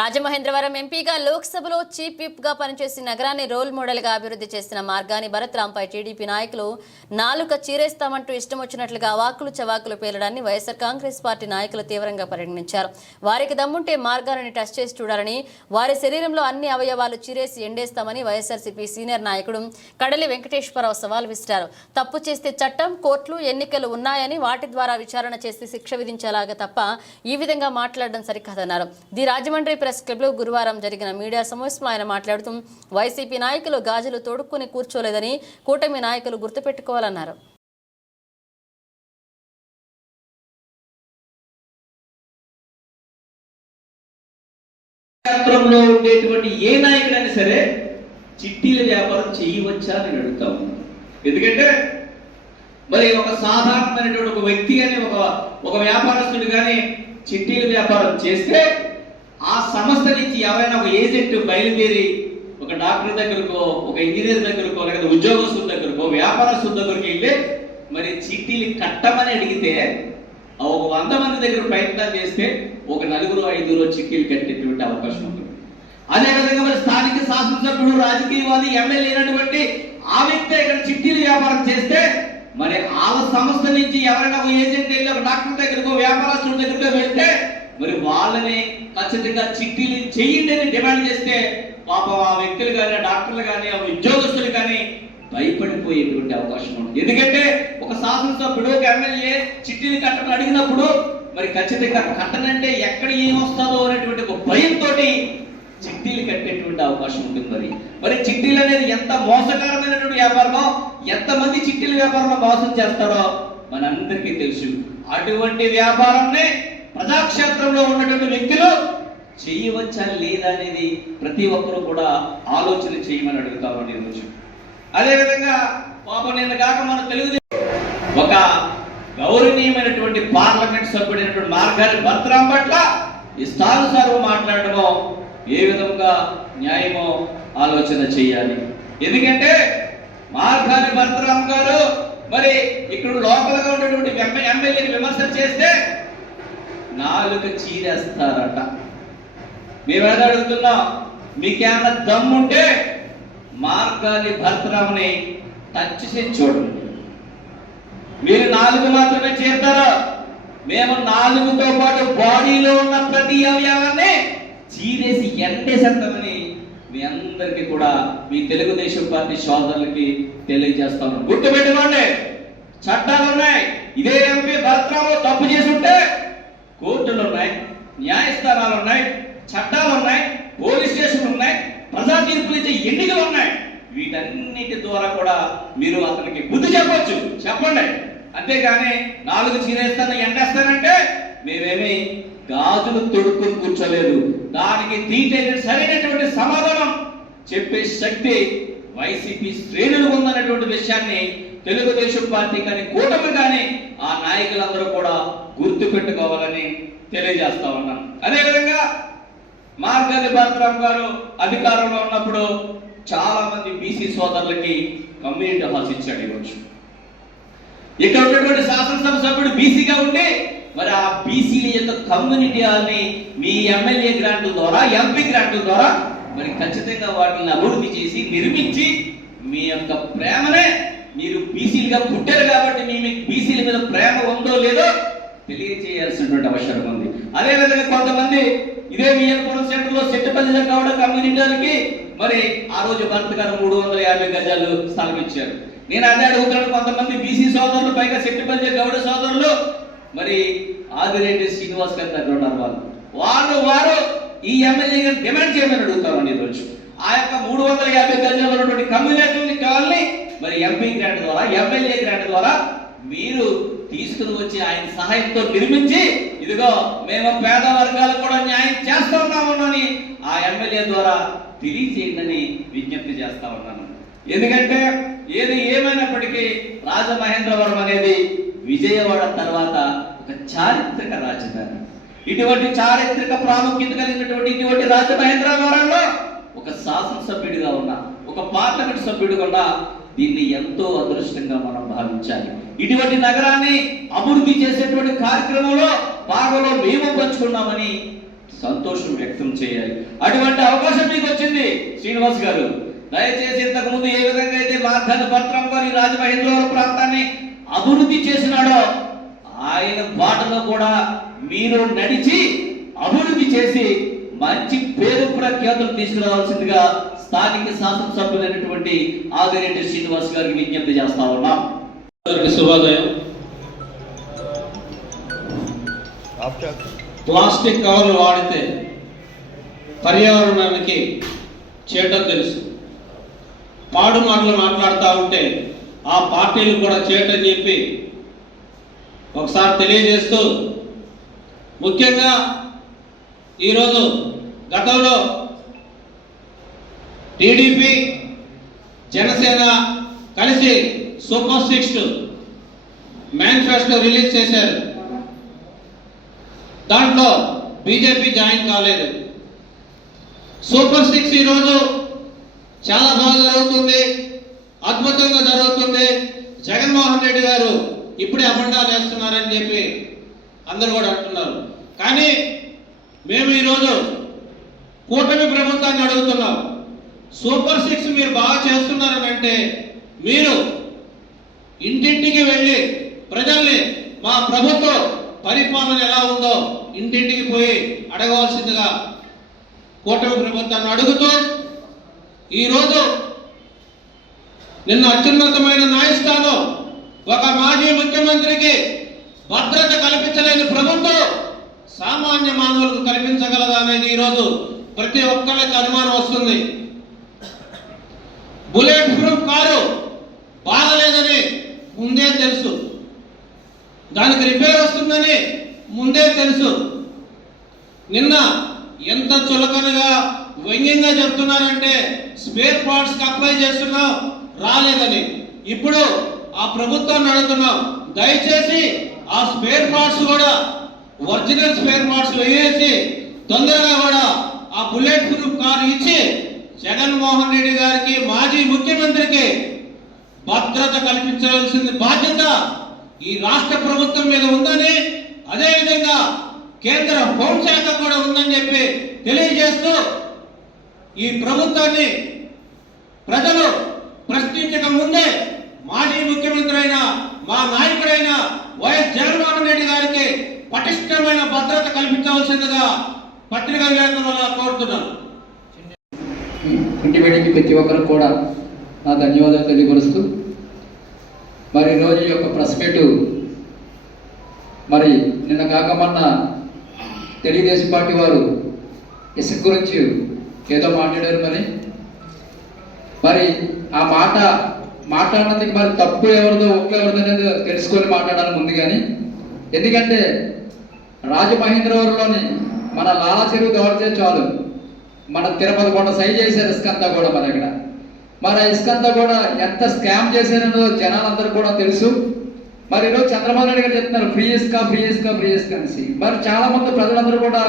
రాజమహేంద్రవరం ఎంపీగా లోక్సభలో chief whip గా పనిచేసి నగరాన్ని రోల్ మోడల్ గా అభివృద్ధి చేసిన మార్గాని భరత్ రాంపై టీడీపీ నాయకులు నాలుక చీరేస్తామంటూ ఇష్టం వచ్చినట్లుగా వాక్కులు చవాకులు పేలడాన్ని వైఎస్ఆర్ కాంగ్రెస్ పార్టీ నాయకులు తీవ్రంగా పరిగణించారు. వారికి దమ్ముంటే మార్గాన్ని టచ్ చేసి చూడాలని, వారి శరీరంలో అన్ని అవయవాలు చీరేసి ఎండేస్తామని వైఎస్ఆర్సీపీ సీనియర్ నాయకుడు కడలి వెంకటేశ్వరరావు సవాల్ విసిరారు. తప్పు చేస్తే చట్టం, కోర్టులు, ఎన్నికలు ఉన్నాయని వాటి ద్వారా విచారణ చేసి శిక్ష విధించేలాగా తప్ప ఈ విధంగా మాట్లాడడం సరికాదన్నారు. ది రాజమండ్రి ప్రెస్ క్లబ్లో గురువారం జరిగిన మీడియా సమావేశంలో ఆయన మాట్లాడుతూ వైసీపీ నాయకులు గాజులు తోడుక్కుని కూర్చోలేదని కూటమి నాయకులు గుర్తుపెట్టుకోవాలన్నారు. క్షేత్రంలో ఉండేటువంటి ఏ నాయకుడైనా సరే చిట్టీల వ్యాపారం చేయవచ్చా అని అడుగుతాము. ఎందుకంటే మరి ఒక సాధారణమైనటువంటి ఒక వ్యక్తి కానీ ఒక వ్యాపారస్తుడు కానీ చిట్టీల వ్యాపారం చేస్తే ఆ సంస్థ నుంచి ఎవరైనా ఒక ఏజెంట్ బయలుదేరి ఒక డాక్టర్ దగ్గరకో, ఒక ఇంజనీర్ దగ్గరకో, లేదా ఉద్యోగస్తుల దగ్గరకో, వ్యాపారస్తుల దగ్గరికి వెళ్ళి మరి చిట్టీలు కట్టమని అడిగితే ఒక 100 మంది దగ్గర ప్రయత్నం చేస్తే ఒక 4-5 చిట్టీలు కట్టేటువంటి అవకాశం ఉంటుంది. అదేవిధంగా మరి స్థానిక శాసనసభ్యుడు, రాజకీయవాది, ఎమ్మెల్యే అయినటువంటి ఆ వ్యక్తి ఇక్కడ చిట్టీలు వ్యాపారం చేస్తే మరి ఆ సంస్థ నుంచి ఎవరైనా ఒక ఏజెంట్ వెళ్ళి ఒక డాక్టర్ దగ్గరకో, వ్యాపారస్తుల దగ్గరకో వెళ్తే మరి వాళ్ళని ఖచ్చితంగా చిట్టీలు చేయండి అని డిమాండ్ చేస్తే పాపం ఆ వ్యక్తులు కానీ, డాక్టర్లు కానీ, ఆ ఉద్యోగస్తులు కానీ భయపడిపోయేటువంటి అవకాశం ఉంటుంది. ఎందుకంటే ఒక శాసనసభ్యుడు, ఒక ఎమ్మెల్యే చిట్టీలు కట్టమని అడిగినప్పుడు మరి ఖచ్చితంగా కట్టనంటే ఎక్కడ ఏమొస్తుందో అనేటువంటి ఒక భయంతో చిట్టీలు కట్టేటువంటి అవకాశం ఉంటుంది. మరి చిట్టీలు అనేది ఎంత మోసకరమైనటువంటి వ్యాపారమో, ఎంతమంది చిట్టీల వ్యాపారంలో మోసం చేస్తారో మనందరికీ తెలుసు. అటువంటి వ్యాపారంనే ప్రజాక్షేత్రంలో ఉన్నటువంటి వ్యక్తులు చేయవచ్చా లేదా అనేది ప్రతి ఒక్కరూ కూడా ఆలోచన చేయమని అడుగుతామని ఈరోజు. అదేవిధంగా పాపం నిన్న కాక మన తెలుగుదేశం ఒక గౌరవనీయమైనటువంటి పార్లమెంట్ సభ్యుడైనటువంటి మార్గాని భరత్ రాం పట్ల ఇష్టానుసారం మాట్లాడడమో ఏ విధంగా న్యాయమో ఆలోచన చేయాలి. ఎందుకంటే మార్గాని భరత్ రాం గారు మరి ఇక్కడ లోకల్ గా ఉన్నటువంటి ఎమ్మెల్యేని విమర్శ చేస్తే నాలుక చీరేస్తారట. మేమేదో అడుగుతున్నాం, మీకేమైనా దమ్ముంటే మార్గాని భరత్ రాంని టచ్ చేసి చూడండి. మీరు నాలుగు మాత్రమే చేస్తారా? మేము నాలుగుతో పాటు బాడీలో ఉన్న ప్రతి అవయవాన్ని చీరేసి ఎండేసేస్తామని మీ అందరికీ కూడా మీ తెలుగుదేశం పార్టీ సోదరులకి తెలియజేస్తాను. గుర్తుపెట్టుకోండి, చట్టాలు ఉన్నాయి. ఇదే ఎంపీ భరత్ రాం తప్పు చేసి ఉంటే కోర్టులు ఉన్నాయి, న్యాయస్థానాలు ఉన్నాయి, చట్టాలు ఉన్నాయి, పోలీస్ స్టేషన్లు ఉన్నాయి, ప్రజా తీర్పులు ఇచ్చే ఎన్నికలు ఉన్నాయి. వీటన్నిటి ద్వారా కూడా మీరు అతనికి బుద్ధి చెప్పొచ్చు, చెప్పండి. అంతేగాని నాలుగు చీరేస్తాను, ఎండేస్తానంటే మేమేమి గాజులు తొడుక్కుని కూర్చోలేదు. దానికి సరైనటువంటి సమాధానం చెప్పే శక్తి వైసీపీ శ్రేణులు ఉందన్నటువంటి విషయాన్ని తెలుగుదేశం పార్టీ కానీ, కూటమి కానీ ఆ నాయకులందరూ కూడా గుర్తు పెట్టుకోవాలని తెలియజేస్తా ఉన్నాను. అదేవిధంగా మార్గాని భరత్ రాం గారు అధికారంలో ఉన్నప్పుడు చాలా మంది బీసీ సోదరులకి కమ్యూనిటీ హాల్స్ ఇచ్చాడు. ఈరోజు ఇక్కడ ఉన్నటువంటి శాసనసభ సభ్యుడు బీసీగా ఉండి మరి ఆ బీసీల యొక్క కమ్యూనిటీ హాల్ని మీ ఎమ్మెల్యే గ్రాంట్ల ద్వారా, ఎంపీ గ్రాంట్ల ద్వారా మరి ఖచ్చితంగా వాటిని అభివృద్ధి చేసి నిర్మించి మీ యొక్క ప్రేమనే, మీరు బీసీలుగా పుట్టారు కాబట్టి మీ బీసీల మీద ప్రేమ ఉందో లేదో తెలియజేయాల్సినటువంటి అవసరం ఉంది. అదేవిధంగా కొంతమంది ఇదే విఎన్పురం సెంటర్ లో సెట్టుపల్లి కావడ కమ్యూనిటీలకి మరి ఆ రోజు భరత్ గారు 350 గజాలు స్థలం ఇచ్చారు. నేను అదే అడుగుతున్నాను, కొంతమంది బీసీ సోదరులు, పైగా సెట్టుపల్లి గౌడ సోదరులు మరి ఆదిరెడ్డి శ్రీనివాస్ గారి దగ్గర ఉన్నారు. వారు ఈ ఎమ్మెల్యే గారు డిమాండ్ చేయమని అడుగుతామని ఈరోజు. ఆ యొక్క 350 గజాలు ఉన్నటువంటి కమ్యూనిటీ కాలనీ మరి ఎంపీ గ్రాంట్ ద్వారా, ఎమ్మెల్యే గ్రాంట్ ద్వారా మీరు తీసుకుని వచ్చి ఆయన సహాయంతో నిర్మించి ఇదిగో మేము పేద వర్గాలకు కూడా న్యాయం చేస్తా ఉన్నామని ఆ ఎమ్మెల్యే ద్వారా తెలియజేయండి విజ్ఞప్తి చేస్తా ఉన్నాను. ఎందుకంటే ఏది ఏమైనప్పటికీ రాజమహేంద్రవరం అనేది విజయవాడ తర్వాత ఒక చారిత్రక రాజధాని. ఇటువంటి చారిత్రక ప్రాముఖ్యత కలిగినటువంటి ఇటువంటి రాజమహేంద్రవరంలో ఒక శాసనసభ్యుడిగా ఉన్నా, ఒక పార్లమెంట్ సభ్యుడిగా ఉన్నా దీన్ని ఎంతో అదృష్టంగా మనం భావించాలి. ఇటువంటి నగరాన్ని అభివృద్ధి చేసేటువంటి కార్యక్రమంలో భాగంలో మేము పంచుకున్నామని సంతోషం వ్యక్తం చేయాలి. అటువంటి అవకాశం మీకు వచ్చింది శ్రీనివాస్ గారు. దయచేసి ఇంతకు ముందు ఏ విధంగా అయితే మార్గాన్ని భద్రం గారు ఈ రాజమహేంద్రవరం ప్రాంతాన్ని అభివృద్ధి చేసినాడో ఆయన బాటలో కూడా మీరు నడిచి అభివృద్ధి చేసి మంచి పేరు ప్రఖ్యాతులు తీసుకురావాల్సిందిగా స్థానిక శాసనసభ్యులైనటువంటి ఆదిరెడ్డి శ్రీనివాస్ గారికి విజ్ఞప్తి చేస్తా ఉన్నాం. శుభోదయం. ప్లాస్టిక్ కవర్లు వాడితే పర్యావరణానికి చేటం తెలుసు. పాడు మాటలు మాట్లాడుతూ ఉంటే ఆ పార్టీలు కూడా చేటని చెప్పి ఒకసారి తెలియజేస్తూ, ముఖ్యంగా ఈరోజు గతంలో టీడీపీ జనసేన కలిసి సూపర్ 6 మేనిఫెస్టో రిలీజ్ చేశారు. దాంట్లో బీజేపీ జాయిన్ కాలేదు. సూపర్ 6 ఈరోజు చాలా బాగా జరుగుతుంది, అద్భుతంగా జరుగుతుంది. జగన్మోహన్ రెడ్డి గారు ఇప్పుడే అబండాలు వేస్తున్నారని చెప్పి అందరూ కూడా అంటున్నారు. కానీ మేము ఈరోజు కూటమి ప్రభుత్వాన్ని అడుగుతున్నాం, సూపర్ 6 మీరు బాగా చేస్తున్నారని అంటే మీరు ఇంటింటికి వెళ్ళి ప్రజల్ని మా ప్రభుత్వ పరిపాలన ఎలా ఉందో ఇంటింటికి పోయి అడగవలసిందిగా కూటమి ప్రభుత్వాన్ని అడుగుతూ, ఈరోజు నిన్న అత్యున్నతమైన న్యాయస్థానం ఒక మాజీ ముఖ్యమంత్రికి భద్రత కల్పించలేని ప్రభుత్వం సామాన్య మానవులకు కల్పించగలదా అనేది ఈరోజు ప్రతి ఒక్కరికి అనుమానం వస్తుంది. బుల్లెట్ ప్రూఫ్ కారు బాగలేదని ముందే తెలుసు, దానికి రిపేర్ వస్తుందని ముందే తెలుసు. నిన్న ఎంత చులకనగా వ్యంగ్యంగా చెప్తున్నారంటే స్పేర్ పార్ట్స్ కి అప్లై చేస్తున్నాం రాలేదని. ఇప్పుడు ఆ ప్రభుత్వాన్ని అడుగుతున్నాం, దయచేసి ఆ స్పేర్ పార్ట్స్ కూడా ఒరిజినల్ స్పేర్ పార్ట్స్ వేసి తొందరగా కూడా ఆ బుల్లెట్ ప్రూఫ్ కారు ఇచ్చి జగన్మోహన్ రెడ్డి గారికి మాజీ ముఖ్యమంత్రికి భద్రత కల్పించవలసిన బాధ్యత ఈ రాష్ట్ర ప్రభుత్వం మీద ఉందని, అదేవిధంగా కేంద్ర హోంశాఖ కూడా ఉందని చెప్పి తెలియజేస్తూ, ఈ ప్రభుత్వాన్ని ప్రజలు ప్రశ్నించక ముందే మాజీ ముఖ్యమంత్రి అయిన మా నాయకుడైన వైఎస్ జగన్మోహన్ రెడ్డి గారికి పటిష్టమైన భద్రత కల్పించవలసిందిగా పత్రికా విలేకరుల కోరుతున్నాను. ఇంటి మీటింగ్ ప్రతి ఒక్కరు కూడా నా ధన్యవాదాలు తెలియపరుస్తూ, మరి ఈరోజు ఈ యొక్క ప్రెస్ మీటు మరి నిన్న కాక మొన్న తెలుగుదేశం పార్టీ వారు ఇసుక గురించి ఏదో మాట్లాడారు. మరి ఆ మాట్లాడినందుకు మరి తప్పు ఎవరిదో ఒక్క ఎవరిదో అనేది తెలుసుకొని మాట్లాడాలి ముందు. కానీ ఎందుకంటే రాజమహేంద్రవరంలోని మన లాలా చెరువు దోడితే చాలు మన తిరుపతి కొండ సైజ్ చేశారు ఇసుకంతా కూడా. మన ఇక్కడ మరి ఆ ఇసుకంతా కూడా ఎంత స్కామ్ చేశారో జనాలందరూ కూడా తెలుసు. మరి ఈరోజు చంద్రబాబు నాయుడు గారు చెప్తున్నారు ఫ్రీ ఇసుక ఫ్రీ ఇసుక ఫ్రీ ఇసుక అనేసి. మరి చాలా మంది ప్రజలందరూ కూడా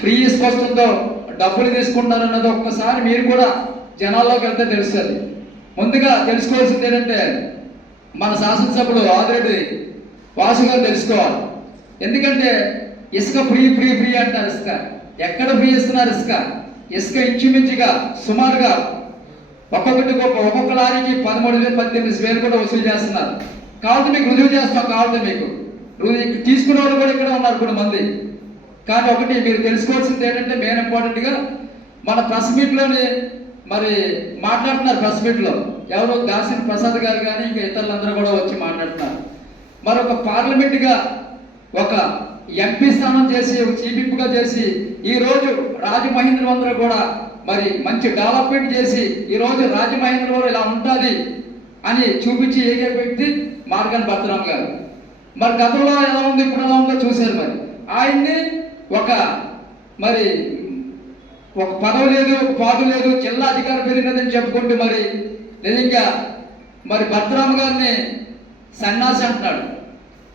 ఫ్రీ ఇసుక వస్తుందో డబ్బులు తీసుకుంటున్నారు అన్నది ఒక్కసారి మీరు కూడా జనాల్లోకి వెళ్తే తెలుస్తుంది. ముందుగా తెలుసుకోవాల్సింది ఏంటంటే మన శాసనసభ్యుడు ఆదిరెడ్డి వాసు గారు తెలుసుకోవాలి. ఎందుకంటే ఇసుక ఫ్రీ ఫ్రీ ఫ్రీ అంటారు. ఇసుక ఎక్కడ ఫ్రీ ఇస్తున్నారు? ఇసుక ఇంచుమించుగా సుమారుగా ఒక్కొక్క లారీకి 13,000-18,000 కూడా వసూలు చేస్తున్నారు. కావాలంటే మీకు రుజువు చేస్తాం, కావాలంటే మీకు తీసుకునే వాళ్ళు కూడా ఇక్కడ ఉన్నారు కొన్ని మంది. కానీ ఒకటి మీరు తెలుసుకోవాల్సింది ఏంటంటే మెయిన్ ఇంపార్టెంట్గా మన ప్రెస్ మీట్లోని మరి మాట్లాడుతున్నారు. ప్రెస్ మీట్లో ఎవరు దాసిని ప్రసాద్ గారు కానీ ఇంకా ఇతరులందరూ కూడా వచ్చి మాట్లాడుతున్నారు. మరి ఒక పార్లమెంట్గా ఒక ఎంపీ స్థానం చేసి ఒక చీఫ్గా చేసి ఈరోజు రాజమహేంద్రవరం కూడా మరి మంచి డెవలప్మెంట్ చేసి ఈరోజు రాజమహేంద్రవరం ఇలా ఉంటుంది అని చూపించి ఏకైక వ్యక్తి మార్గాని భద్రరామ్ గారు. మరి గతంలో ఎలా ఉంది ఇప్పుడు ఎలా ఉందో చూశారు. మరి ఆయన్ని మరి ఒక పదవి లేదు, ఒక పాటు లేదు, జిల్లా అధికార పెరిగినదని చెప్పుకుంటూ మరి నిజంగా మరి భద్రరామ్ గారిని సన్నాసి అంటున్నాడు.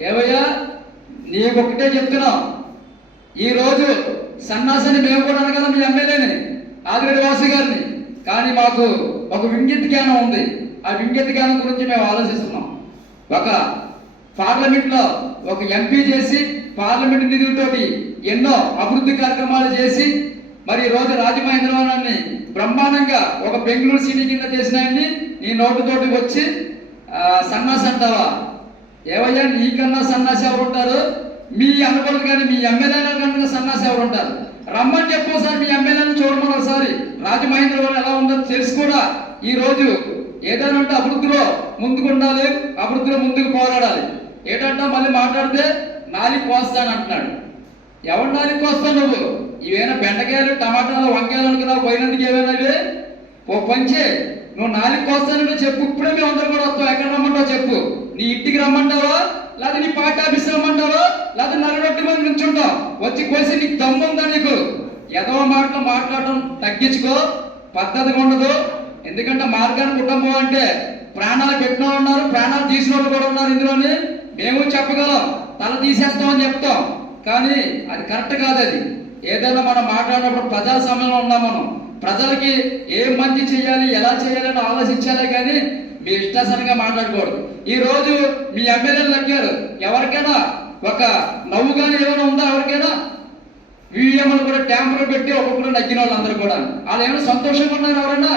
ఏవయ్యా నీకు ఒకటే చెప్తున్నాం, ఈరోజు సన్నాసని మేము కూడా అనగలం మీ ఎమ్మెల్యేని ఆదిరెడ్డి వాసు గారిని. కానీ మాకు ఒక వింగిత జ్ఞానం ఉంది. ఆ వింగిత జ్ఞానం గురించి మేము ఆలోచిస్తున్నాం. ఒక పార్లమెంట్లో ఒక ఎంపీ చేసి పార్లమెంట్ నిధులతోటి ఎన్నో అభివృద్ధి కార్యక్రమాలు చేసి మరి ఈ రోజు రాజమహేంద్రవరాన్ని బ్రహ్మాండంగా ఒక బెంగళూరు సిటీ కింద చేసిన ఆయన్ని నీ నోటుతోటి వచ్చి సన్నాసి అంటావా? ఏవయ్యా, నీకన్నా సన్నాసి ఎవరు ఉంటారు? మీ అనుకోడు కానీ మీ ఎమ్మెల్యేల కన్నా సన్నాసి ఎవరు ఉంటారు? రమ్మని చెప్పు ఒకసారి, మీ ఎమ్మెల్యేలను చూడమని ఒకసారి. రాజమహేంద్రవరం ఎలా ఉందో తెలుసు కూడా. ఈ రోజు ఏదైనా అంటే అభివృద్ధిలో ముందుకు ఉండాలి, అభివృద్ధిలో ముందుకు పోరాడాలి. ఏంటంటే మళ్ళీ మాట్లాడితే నాలి కోస్తాను అంటున్నాడు. ఎవరు నాలి కోస్తావు నువ్వు? ఇవేనా బెండకాయలు, టమాటాలు, వంకాయలు అనుకున్నావు పోయినందుకు? ఏమైనా ఇవి ఓ పంచే, నువ్వు నాలి కోస్తానని చెప్పు. ఇప్పుడే మేము అందరం కూడా వస్తావు. ఎక్కడ రమ్మంటావు చెప్పు. నీ ఇంటికి రమ్మంటావా, లేదా నీ పార్టీ ఆఫీస్ రమ్మంటావా, లేదా నల్లరొట్టి మీద నుంచుంటావు? వచ్చి కోసి నీకు దమ్ము ఉందా? నీకు ఎదవ మాటలు మాట్లాడటం తగ్గించుకో, పద్ధతిగా ఉండదు. ఎందుకంటే మార్గాన్ని కుటుంబం అంటే ప్రాణాలు పెట్టిన ఉన్నారు, ప్రాణాలు తీసిన వాళ్ళు కూడా ఉన్నారు ఇందులోని. మేము చెప్పగలం, తల తీసేస్తామని చెప్తాం, కానీ అది కరెక్ట్ కాదు. అది ఏదైనా మనం మాట్లాడినప్పుడు ప్రజా సమయంలో ఉన్నాం. మనం ప్రజలకి ఏం మంచి చేయాలి, ఎలా చేయాలని ఆలోచించాలే కానీ మీ ఇష్టాసనంగా మాట్లాడకూడదు. ఈ రోజు మీ ఎమ్మెల్యేలు తగ్గారు. ఎవరికైనా ఒక నవ్వు కానీ ఏమైనా ఉందా? ఎవరికైనా ఈవీఎంలు కూడా ట్యాంపర్ పెట్టి ఒక్కొక్కరు నగ్గిన వాళ్ళందరూ కూడా వాళ్ళు ఏమైనా సంతోషంగా ఉన్నారు? ఎవరైనా?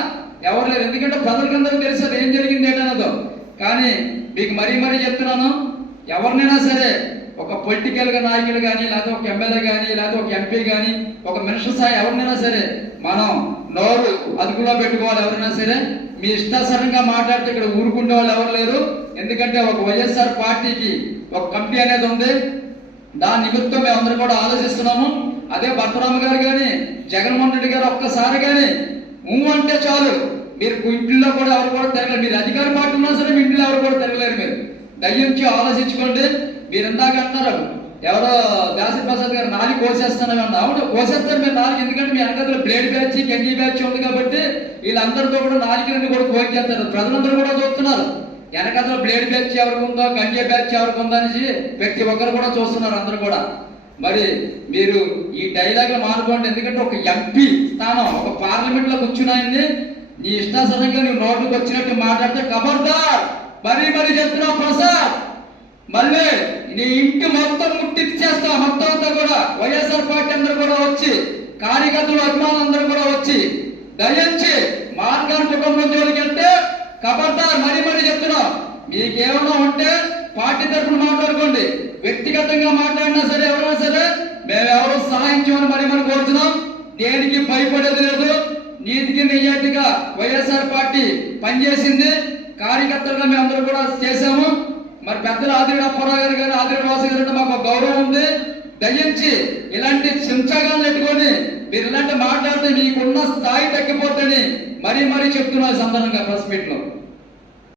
ఎవరు లేరు. ఎందుకంటే ప్రజలకందరూ తెలుసు అది ఏం జరిగింది ఏంటన్నదో. కానీ మీకు మరీ చెప్తున్నాను, ఎవరినైనా సరే ఒక పొలిటికల్ గా నాయకులు కానీ, లేకపోతే ఒక ఎమ్మెల్యే కానీ, లేకపోతే ఒక ఎంపీ కానీ, ఒక మినిస్టర్ స్థాయి ఎవరినైనా సరే మనం నోరు అదుపులో పెట్టుకోవాలి. ఎవరైనా సరే మీ ఇష్టాసరంగా మాట్లాడితే ఇక్కడ ఊరుకునే వాళ్ళు ఎవరు లేరు. ఎందుకంటే ఒక వైఎస్ఆర్ పార్టీకి ఒక కమిటీ అనేది ఉంది. దాని నిమిత్తం మేము అందరూ కూడా ఆలోచిస్తున్నాము. అదే భర్తరామ గారు కానీ, జగన్మోహన్ రెడ్డి గారు ఒక్కసారి కానీ అంటే చాలు, మీరు ఇంట్లో కూడా ఎవరు కూడా తిరగలేరు. మీరు అధికార పార్టీ ఉన్నా సరే మీ ఇంట్లో ఎవరు కూడా తిరగలేరు. మీరు దయ్యించి ఆలోచించుకోండి. మీరు ఇందాక అంటున్నారు, ఎవరో దాసి ప్రసాద్ గారు నాలుగు కోసేస్తానన్నా. అవును, కోసేస్తారు మీరు నాలుగు. ఎందుకంటే మీ వెనకతలో బ్లేడ్ బ్యాచ్, గంజీ బ్యాచ్ ఉంది కాబట్టి వీళ్ళందరితో కూడా నాలుగులన్నీ కూడా కోసి చేస్తారు. ప్రజలందరూ కూడా చూస్తున్నారు. వెనకతలో బ్లేడ్ బ్యాచ్ ఎవరికి ఉందో, గంజీ బ్యాచ్ ఎవరికి ఉందో అనేసి ప్రతి ఒక్కరు కూడా చూస్తున్నారు అందరూ కూడా. మరి మీరు ఈ డైలాగులు మానుకోండి. ఎందుకంటే ఒక ఎంపీ స్థానం, ఒక పార్లమెంట్ లో కూర్చున్నాయండి. నీ ఇష్టాసనంగా నువ్వు నోటుకు వచ్చినట్టు మాట్లాడితే ఖబర్దార్. మరీ చెప్తున్నావు ప్రసాద్, మళ్ళీ నీ ఇంటి మొత్తం ముట్టిచ్చేస్తా. మొత్తం అంతా కూడా వైఎస్ఆర్ పార్టీ అందరూ కూడా వచ్చి, కార్యకర్తలు, అభిమానులు అందరూ కూడా వచ్చి దయించి మార్గాన్ని కుటుంబం జోలికి వెళ్తే ఖబర్దార్. మరీ చెప్తున్నాం, మీకేమైనా ఉంటే పార్టీ తరఫున మాట్లాడుకోండి. వ్యక్తిగతంగా మాట్లాడినా సరే ఎవరైనా సరే మేమెవరూ సహాయం చేయమని మరి కోరుతున్నాం. దేనికి భయపడేది లేదు. నీతికి నిజాయితీగా వైఎస్ఆర్ పార్టీ పనిచేసింది. కార్యకర్తలుగా మేమందరూ కూడా చేశాము. మరి పెద్దలు ఆదిరెడ్డి అప్పారావు గారు కానీ, ఆదిరెడ్డి వాసు గారు అంటే మాకు గౌరవం ఉంది. దయించి ఇలాంటి చించగాలు పెట్టుకొని మీరు ఇలాంటి మాట్లాడితే మీకున్న స్థాయి తగ్గిపోతుందని మరీ చెప్తున్నా సందర్భంగా ప్రెస్ మీట్ లో.